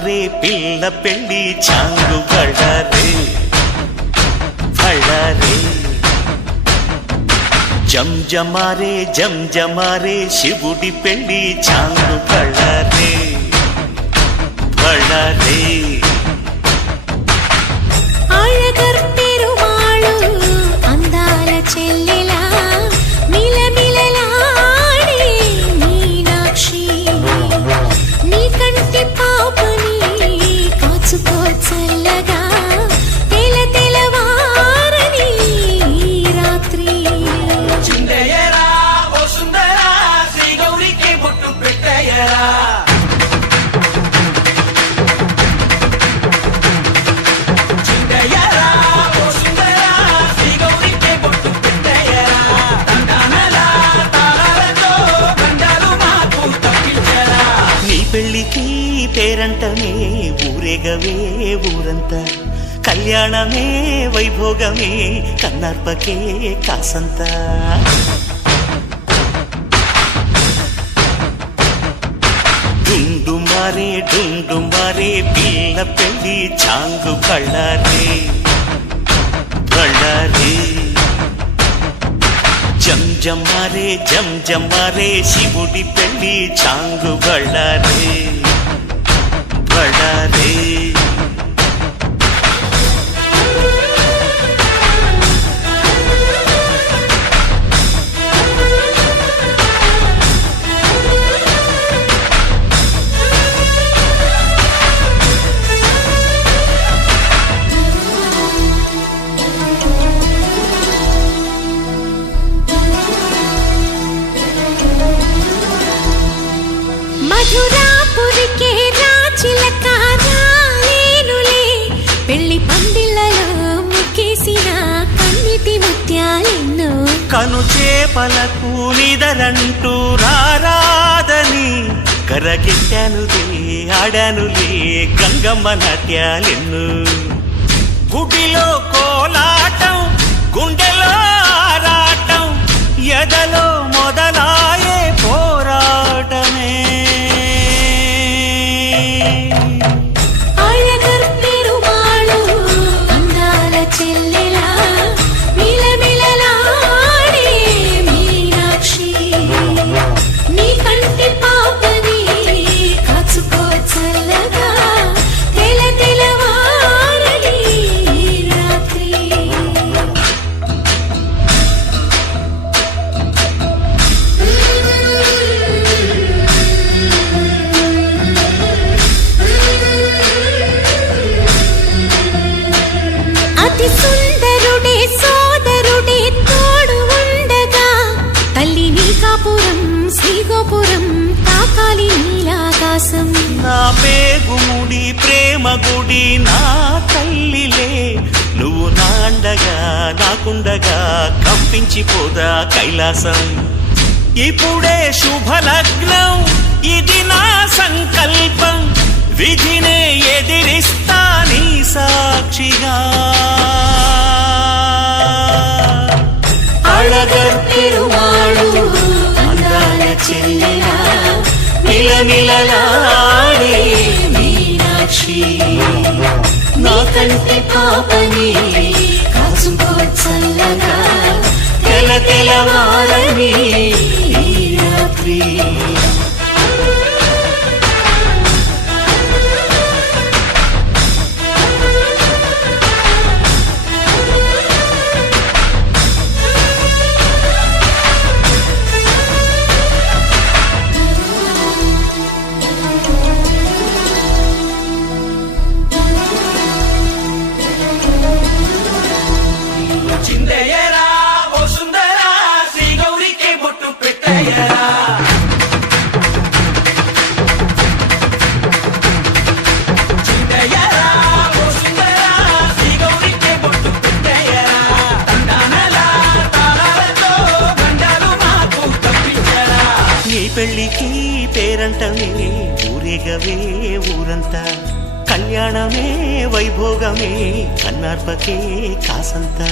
మారే పిల్ల పెళ్ళి చాంగు బళ్ళారే బళ్ళారే జంజమారే శివుడి పెళ్ళి చాంగు బళ్ళారే బళ్ళారే అళగర్ పెరుమాళు అందాల చెల్లెలా మిలమిలలాడే మీనాక్షి నీ కంటి పాపని కాచుకో చల్లగా తెలవారని రాత్రి చిందయ్యరా ఓ సుందరా శ్రీ గౌరికి బొట్టు పెట్టయ్యరా పెళ్ళికి పేరంటమే ఊరేగవే ఊరంతా కళ్యాణమే వైభోగమే కన్నార్పకే కాసంత డుండుమారే పిల్ల పెళ్ళి చాంగు బళ్ళారే బళ్ళారే జంజమారే శివుడి పెళ్ళి చాంగు బళ్ళారే బళ్ళారే మధురాపురికే రాచిలక రాలేనులే పెళ్లి పందిళ్ళలో ముక్కేసిన కన్నిటి ముత్యాలెన్నో కను చేపలకు నిదరంటూ రారాదని కరకెట్టానులే ఆడానులే గంగమ్మ నాట్యాలెన్ను గుడిలో కోలాటం గుండెలో ఆరాటం ఎదలో మొదలాయే పోరాటమే అళగర్ పెరుమాళు అందాల చెల్లెలా మిలమిలలాడే మీనాక్షి నీ కంటి పాపని కాచుకో చల్లగా తెలవారని రాత్రి అతి సుందరుడే సోదరుడే తోడు ఉండగా తల్లి నీకాపురం శ్రీగోపురం తాకాలి నీలాకాశం నా పేగుముడి ప్రేమ గుడి నా తల్లిలే నువ్వు నాండగా నాకుండగా కంపించిపోదా కైలాసం ఇప్పుడే శుభలగ్నం ఇది నా సంకల్పం విధినే ఎదిరిస్తా నీ సాక్షిగా అళగర్ పెరుమాళు అందాల చెల్లెలా మిలమిలలాడే మీనాక్షి నా కంటి పాపని కాచుకో చల్లగా తెలవారని రాత్రి చిందయ్యరా ఓ సుందరా శ్రీ గౌరికి బొట్టు పెట్టయ్యరా చిందయ్యరా ఓ సుందరా శ్రీ గౌరికి బొట్టు పెట్టయ్యరా తండానలా తాళాలతో గండాలు మాకు తప్పించరా నీ పెళ్ళికి పేరంటమే ఊరేగవే ఊరంతా కళ్యాణమే వైభోగమే కన్నార్పకే కాసంతా